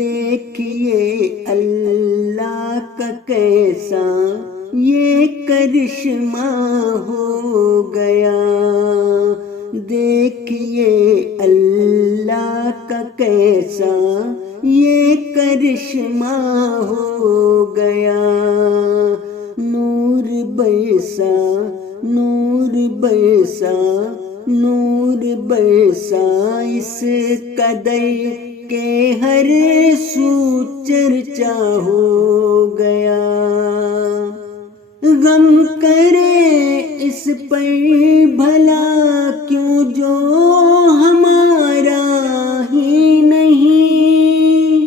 دیکھیے اللہ کا کیسا یہ کرشمہ ہو گیا، دیکھیے اللہ کا کیسا یہ کرشمہ ہو گیا، نور برسا نور برسا نور برسا اس قدر کہ ہر سو چرچا ہو گیا، غم کرے اس پر بھلا کیوں جو ہمارا ہی نہیں،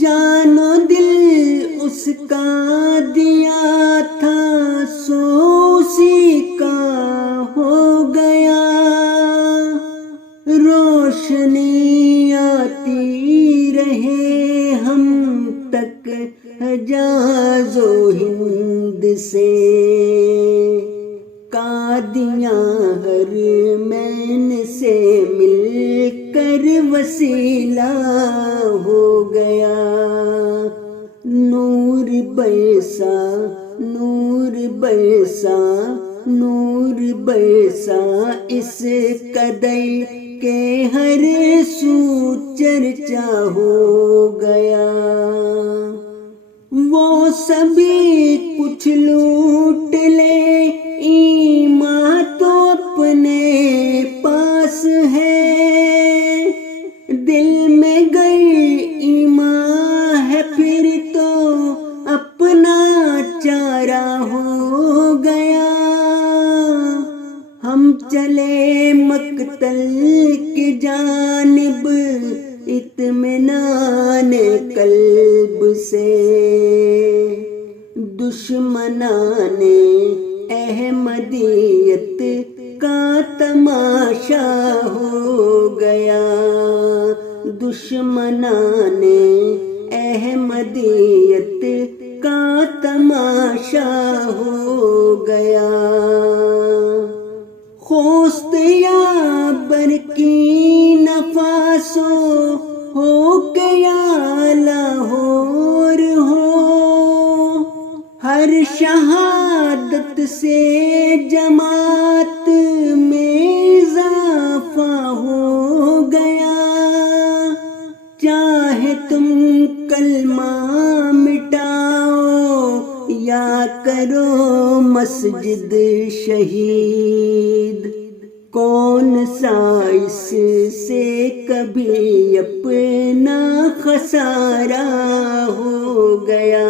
جان و دل اس کا دیا تھا سو اسی کا ہو گیا، روشنی آتی رہے ہم تک حجاز و ہند سے، قادیاں حرمین سے مل کر وسیلہ ہو گیا، نور برسا نور برسا نور برسا اس قدر کہ ہر سو چرچا ہو گیا، وہ سبھی کچھ لوٹ لے ایمان تو اپنے پاس ہے، دل میں گئی ایمان ہے پھر تو اپنا چارہ ہو گیا، ہم چلے مقتل کی جانب اطمینان قلب سے، دشمنان احمدیت کا تماشا ہو گیا، دشمنان احمدیت کا تماشا ہو گیا، خوست یا برکی نفاسو ہو کہ یا لاہور ہو، ہر شہادت سے جماعت میں اضافہ ہو گیا، چاہے تم کلمہ مٹاؤ یا کرو مسجد شہید، کون سا اس سے کبھی اپنا خسارہ ہو گیا،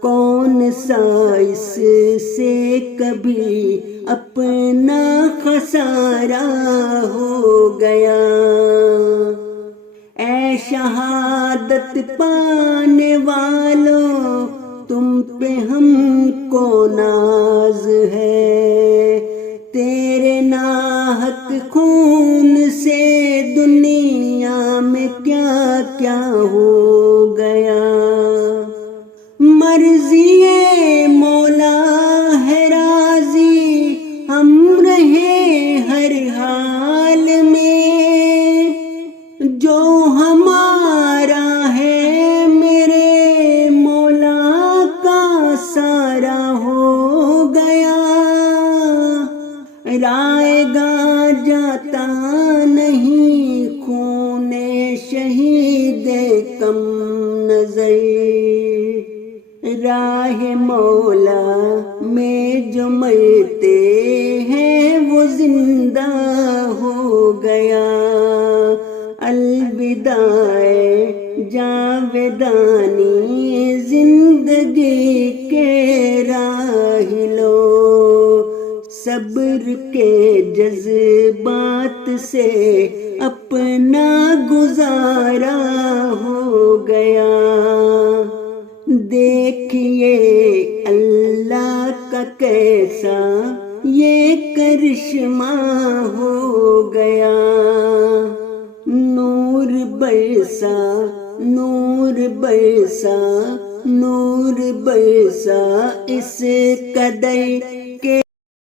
کون سا اس سے کبھی اپنا خسارہ ہو گیا، اے شہادت پانے والوں تم پہ ہم کو ناز ہے، تیرے ناحق خون سے دنیا میں کیا کیا ہو گیا، مرضی مولا ہے راضی ہم رہے ہر حال میں، جو ہمارا ہے میرے مولا کا سارا ہو گیا، رائے گا جاتا نہیں خون شہید کم نظر، راہ مولا میں جو مرتے ہیں وہ زندہ ہو گیا، الوداع جاودانی زندگی کے راہلو، صبر کے جذبات سے اپنا گزارا ہو گیا، دیکھیے اللہ کا کیسا یہ کرشمہ ہو گیا، نور برسا نور برسا نور برسا اس قدر